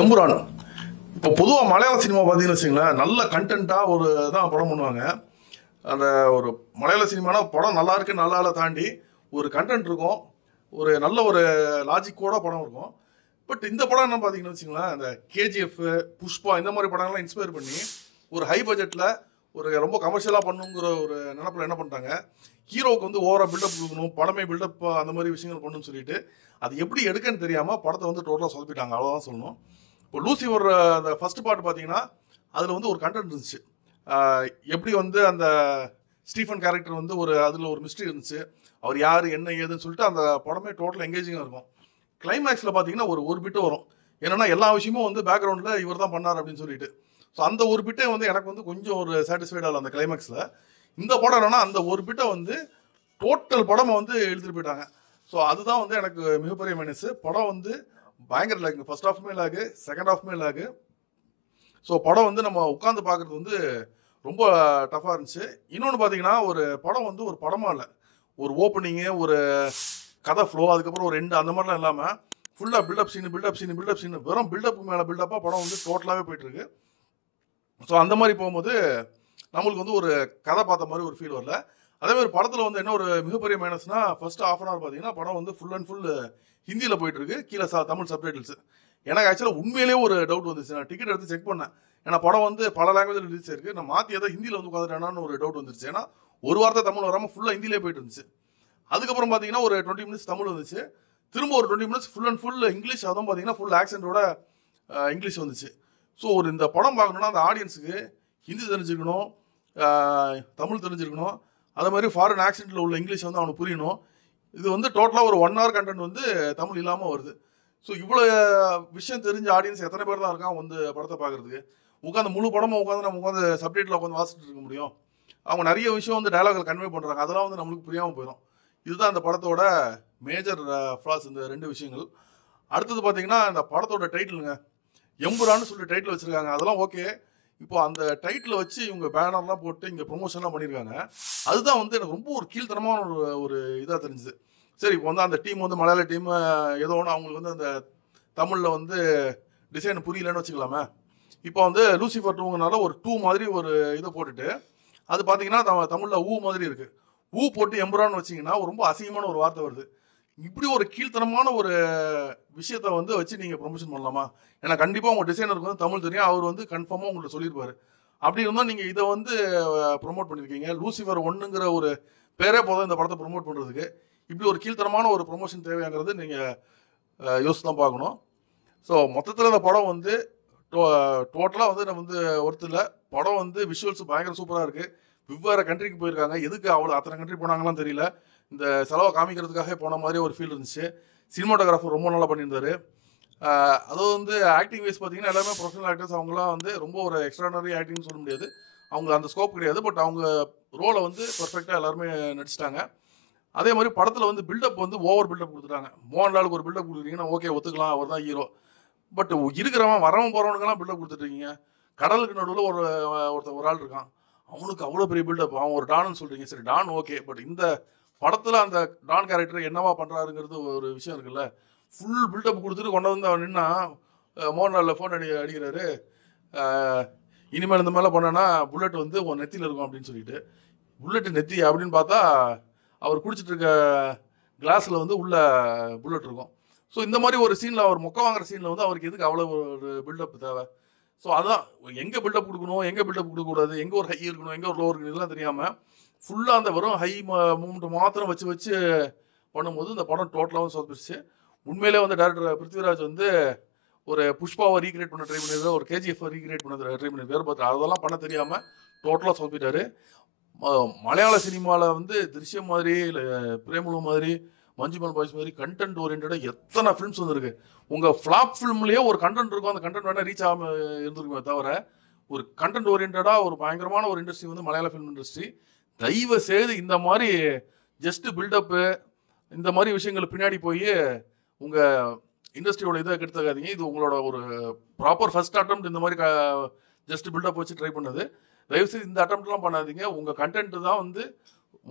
எம்புரான். இப்போ பொதுவாக மலையாள சினிமா பார்த்தீங்கன்னு வச்சுங்களேன், நல்ல கண்டென்ட்டாக ஒரு தான் படம் பண்ணுவாங்க. அந்த ஒரு மலையாள சினிமானா படம் நல்லா இருக்கு நல்லா இல்லை தாண்டி ஒரு கண்டென்ட் இருக்கும், ஒரு நல்ல ஒரு லாஜிக்கோட படம் இருக்கும். பட் இந்த படம் என்ன பார்த்தீங்கன்னு வச்சுங்களேன், இந்த கேஜிஎஃப், புஷ்பா இந்த மாதிரி படங்கள்லாம் இன்ஸ்பயர் பண்ணி ஒரு ஹை பட்ஜெட்டில் ஒரு ரொம்ப கமர்ஷியலாக பண்ணுங்கிற ஒரு நினப்பில் என்ன பண்ணிட்டாங்க, ஹீரோவுக்கு வந்து ஓவராக பில்டப் கொடுக்கணும், படமே பில்டப் அந்த மாதிரி விஷயங்கள் பண்ணணும்னு சொல்லிட்டு அது எப்படி எடுக்கன்னு தெரியாமல் படத்தை வந்து டோட்டலாக சொதப்பிட்டாங்க. அவ்வளோதான் சொல்லணும். இப்போ லூசிஃபர் அந்த ஃபர்ஸ்ட் பார்ட் பார்த்தீங்கன்னா அதில் வந்து ஒரு கண்டென்ட் இருந்துச்சு. எப்படி வந்து அந்த ஸ்டீஃபன் கேரக்டர் வந்து அதில் ஒரு மிஸ்ட்ரி இருந்துச்சு, அவர் யார் என்ன ஏதுன்னு சொல்லிட்டு அந்த படமே டோட்டல் எங்கேஜிங்காக இருக்கும். கிளைமேக்ஸில் பார்த்தீங்கன்னா ஒரு பிட்டு வரும், என்னென்னா எல்லா விஷயமும் வந்து பேக்ரவுண்டில் இவர் தான் பண்ணார் அப்படின்னு சொல்லிட்டு. ஸோ அந்த ஒரு பிட்டே வந்து எனக்கு வந்து கொஞ்சம் ஒரு சாட்டிஸ்ஃபைட் ஆகல அந்த கிளைமேக்ஸில். இந்த படம் என்னன்னா அந்த ஒரு பிட்டை வந்து டோட்டல் படமை வந்து எடுத்துகிட்டு போயிட்டாங்க. ஸோ அதுதான் வந்து எனக்கு மிகப்பெரிய மைனஸ். படம் வந்து பயங்கர லேக், ஃபர்ஸ்ட் ஹாஃப்மே லேகு, செகண்ட் ஹாஃப்மே லேகு. ஸோ படம் வந்து நம்ம உட்காந்து பார்க்குறது வந்து ரொம்ப டஃப்பாக இருந்துச்சு. இன்னொன்று பார்த்தீங்கன்னா ஒரு படம் வந்து ஒரு படமாக இல்லை, ஒரு ஓப்பனிங்கு, ஒரு கதை ஃப்ளோ, அதுக்கப்புறம் ஒரு எண்டு, அந்த மாதிரிலாம் இல்லாமல் ஃபுல்லாக பில்டப் சீனு வெறும் பில்டப் மேலே பில்டப்பாக படம் வந்து டோட்டலாகவே போயிட்டுருக்கு. ஸோ அந்த மாதிரி போகும்போது நம்மளுக்கு வந்து ஒரு கதை பார்த்த மாதிரி ஒரு ஃபீல் வரல. அதேமாதிரி படத்தில் வந்து என்ன ஒரு மிகப்பெரிய மைனஸ்னா, ஃபர்ஸ்ட் ஹாஃப் அன் ஹவர் பார்த்தீங்கன்னா படம் வந்து ஃபுல் அண்ட் ஃபுல் ஹிந்தியில் போயிட்டுருக்கு, கீழே தமிழ் சப்டைட்டில்ஸ். எனக்கு ஆக்சுவலாக உண்மையிலேயே ஒரு டவுட் வந்துச்சு. நான் டிக்கெட் எடுத்து செக் பண்ணேன், ஏன்னா படம் வந்து பல லாங்குவேஜில் ரிலீஸ் ஆயிருக்கு, நான் மாற்றி ஏதோ ஹிந்தியில் வந்து உட்காந்துட்டேனான்னு ஒரு டவுட் வந்துருச்சு. ஏன்னா ஒரு வார்த்தை தமிழ் வராமல் ஃபுல்லாக ஹிந்திலே போயிட்டு இருந்துச்சு. அதுக்கப்புறம் பார்த்தீங்கன்னா ஒரு 20 மினிட்ஸ் தமிழ் வந்துச்சு, திரும்ப ஒரு 20 minutes full and full English, அதுவும் பார்த்தீங்கன்னா ஃபுல் ஆக்சென்ட்டோட இங்கிலீஷ் வந்துச்சு. ஸோ இந்த படம் பார்க்கணுன்னா அந்த ஆடியன்ஸுக்கு ஹிந்தி தெரிஞ்சுக்கணும், தமிழ் தெரிஞ்சிருக்கணும், அதே மாதிரி ஃபாரின் ஆக்சென்ட்டில் உள்ள இங்கிலீஷ் வந்து அவனுக்கு புரியணும். இது வந்து டோட்டலாக ஒரு 1 ஹவர் கண்டென்ட் வந்து தமிழ் இல்லாமல் வருது. ஸோ இவ்வளோ விஷயம் தெரிஞ்ச ஆடியன்ஸ் எத்தனை பேர் தான் இருக்கான் வந்து படத்தை பார்க்குறதுக்கு? உட்காந்து முழு படமாக உட்காந்து நம்ம உட்காந்து சப்டைட்டில் உட்காந்து வாசிட்டு இருக்க முடியும்? அவங்க நிறைய விஷயம் வந்து டயலாகில் கன்வே பண்ணுறாங்க, அதெல்லாம் வந்து நம்மளுக்கு புரியாமல் போயிடும். இதுதான் இந்த படத்தோட மேஜர் ஃப்ளாஸ், இந்த 2 விஷயங்கள். அடுத்தது பார்த்தீங்கன்னா இந்த படத்தோட டைட்டிலுங்க, எம்புரான்னு சொல்லி டைட்டில் வச்சுருக்காங்க. அதெல்லாம் ஓகே. இப்போ அந்த டைட்டில் வச்சு இவங்க பேனர்லாம் போட்டு இங்கே ப்ரொமோஷன்லாம் பண்ணியிருக்காங்க. அதுதான் வந்து எனக்கு ரொம்ப ஒரு கீழ்த்தனமான ஒரு இதாக தெரிஞ்சுது. சரி, இப்போ வந்து அந்த டீம் வந்து மலையாள டீம் ஏதோ ஒன்று அவங்களுக்கு வந்து அந்த தமிழில் வந்து டிசைன் புரியலன்னு வச்சுக்கலாமே. இப்போ வந்து லூசிஃபர் 2ங்கனால ஒரு 2 மாதிரி ஒரு இதை போட்டுட்டு அது பார்த்தீங்கன்னா தமிழில் ஊ மாதிரி இருக்குது. ஊ போட்டு எம்புரான்னு வச்சிங்கன்னா ரொம்ப அசிங்கமான ஒரு வார்த்தை வருது. இப்படி ஒரு கீழ்த்தனமான ஒரு விஷயத்த வந்து வச்சு நீங்கள் ப்ரொமோஷன் பண்ணலாமா? ஏன்னா கண்டிப்பாக உங்கள் டிசைனருக்கு வந்து தமிழ் தெரியும், அவர் வந்து கன்ஃபார்மாக உங்கள்கிட்ட சொல்லியிருப்பாரு. அப்படி இருந்தால் நீங்கள் இதை வந்து ப்ரொமோட் பண்ணியிருக்கீங்க. லூசிஃபர் 1ங்கிற ஒரு பேரே போதும் இந்த படத்தை ப்ரொமோட் பண்ணுறதுக்கு. இப்படி ஒரு கீழ்த்தனமான ஒரு ப்ரொமோஷன் தேவையாங்கிறது நீங்கள் யோசித்து தான் பார்க்கணும். ஸோ மொத்தத்தில் இந்த படம் வந்து டோட்டலாக வந்து நம்ம வந்து ஒருத்தர் படம் வந்து விஷுவல்ஸ் பயங்கர சூப்பராக இருக்குது. வெவ்வேறு கண்ட்ரிக்கு போயிருக்காங்க, எதுக்கு அத்தனை கண்ட்ரி போனாங்கலாம் தெரியல. இந்த செலவை காமிக்கிறதுக்காக போன மாதிரி ஒரு ஃபீல் இருந்துச்சு. சினிமாட்டோகிராஃபர் ரொம்ப நல்லா பண்ணியிருந்தாரு. அதுவும் வந்து ஆக்டிங் வைஸ் பார்த்தீங்கன்னா எல்லாமே ப்ரொஃபஷனல் ஆக்டர்ஸ். அவங்களாம் வந்து ரொம்ப ஒரு எக்ஸ்ட்ரானரி ஆக்டிங்னு சொல்ல முடியாது, அவங்க அந்த ஸ்கோப் கிடையாது. பட் அவங்க ரோலை வந்து பர்ஃபெக்டாக எல்லாருமே நடிச்சிட்டாங்க. அதே மாதிரி படத்தில் வந்து பில்டப் வந்து ஓவர் பில்டப் கொடுத்துட்டாங்க. மோகன்லாலுக்கு ஒரு பில்டப் கொடுக்குறீங்கன்னா ஓகே, ஒத்துக்கலாம், அவர் தான் ஹீரோ. பட் இருக்கிறவன் வரவன் போகிறவனுக்கெல்லாம் பில்டப் கொடுத்துட்ருக்கீங்க. கடலுக்கு நடுவில் ஒரு ஆள் இருக்கான், அவனுக்கு அவ்வளோ பெரிய பில்டப். அவன் ஒரு டான்னு சொல்கிறீங்க, சரி டான் ஓகே. பட் இந்த படத்தில் அந்த டான் கேரக்டர் என்னவா பண்ணுறாருங்கிறது ஒரு விஷயம் இருக்குல்ல. ஃபுல் பில்டப் கொடுத்துட்டு கொண்டு வந்து அவன் நின்னா மோகன்லாலில் ஃபோன் அடிக்கிறாரு, இனிமேல் இந்த மாதிரிலாம் பண்ணனா புல்லட் வந்து உன் நெத்தியில் இருக்கும் அப்படின்னு சொல்லிட்டு. புல்லட் நெத்தி அப்படின்னு பார்த்தா அவர் குடிச்சிட்டு இருக்க கிளாஸில் வந்து உள்ள புல்லட் இருக்கும். ஸோ இந்த மாதிரி ஒரு சீனில், அவர் மொக்க வாங்குற சீனில் வந்து அவருக்கு எதுக்கு அவ்வளோ ஒரு பில்டப் தேவை? ஸோ அதான் எங்கே பில்டப் கொடுக்கணும், எங்கே பில்டப் கொடுக்கக்கூடாது, எங்கே ஒரு ஹை இருக்கணும், எங்கே ஒரு லோ இருக்கணும், இதெல்லாம் தெரியாமல் ஃபுல்லாக அந்த வெறும் ஹை மூமெண்ட் மாத்திரம் வச்சு பண்ணும்போது இந்த படம் டோட்டலாகவும் சொதப்பிடுச்சு. உண்மையிலே வந்து டேரக்டர் பிருத்விராஜ் வந்து ஒரு புஷ்பாவை ரீக்ரியேட் பண்ண ட்ரை பண்ணியிருக்காரு, ஒரு கேஜிஎஃப் ரீக்ரியேட் பண்ண ட்ரை பண்ணியிருக்காரு. பட் அதெல்லாம் பண்ண தெரியாமல் டோட்டலாக சொதப்பிட்டாரு. மலையாள சினிமாவில் வந்து திருஷ்யம் மாதிரி, இல்லை பிரேமலு மாதிரி, மஞ்சுமல் பாய்ஸ் மாதிரி கண்டென்ட் ஓரியன்டாக எத்தனை ஃபிலிம்ஸ் வந்துருக்கு. உங்கள் ஃப்ளாப் ஃபிலிம்லேயே ஒரு கண்டென்ட் இருக்கும், அந்த கண்டென்ட் வேணால் ரீச் ஆகாமல் இருந்திருக்குமே தவிர ஒரு கண்டென்ட் ஓரியன்டாக ஒரு பயங்கரமான ஒரு இண்டஸ்ட்ரி வந்து மலையாள ஃபிலிம் இண்டஸ்ட்ரி. தயவு செய்து இந்த மாதிரி ஜஸ்ட் பில்டப்பு இந்த மாதிரி விஷயங்கள் பின்னாடி போய் உங்கள் இண்டஸ்ட்ரியோட இதை கெடுத்துக்காதீங்க. இது உங்களோட ஒரு ப்ராப்பர் ஃபர்ஸ்ட் அட்டெம்ப்ட். இந்த மாதிரி ஜஸ்ட் பில்டப் வச்சு ட்ரை பண்ணது. தயவுசெய்து இந்த அட்டெம்ப்ட்லாம் பண்ணாதீங்க. உங்கள் கண்டென்ட் தான் வந்து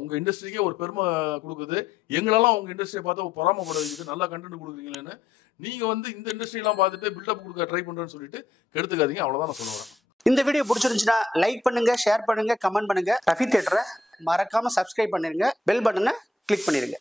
உங்கள் இண்டஸ்ட்ரிக்கே ஒரு பெருமை கொடுக்குது. எங்களெல்லாம் உங்கள் இண்டஸ்ட்ரியை பார்த்து பொறாமப்பட வைக்குது. நல்லா கண்டென்ட் கொடுக்குறீங்களேன்னு. நீங்கள் வந்து இந்த இண்டஸ்ட்ரியெல்லாம் பார்த்துட்டு பில்டப் கொடுக்க ட்ரை பண்ணுறேன்னு சொல்லிட்டு கெடுத்துக்காதீங்க. அவ்வளோதான் நான் சொல்ல வரேன். இந்த வீடியோ பிடிச்சிருந்துச்சுன்னா லைக் பண்ணுங்க, ஷேர் பண்ணுங்க, கமெண்ட் பண்ணுங்க. ரஃபி தியேட்டரை மறக்காம சப்ஸ்கிரைப் பண்ணிருங்க. பெல் பட்டனை கிளிக் பண்ணிருங்க.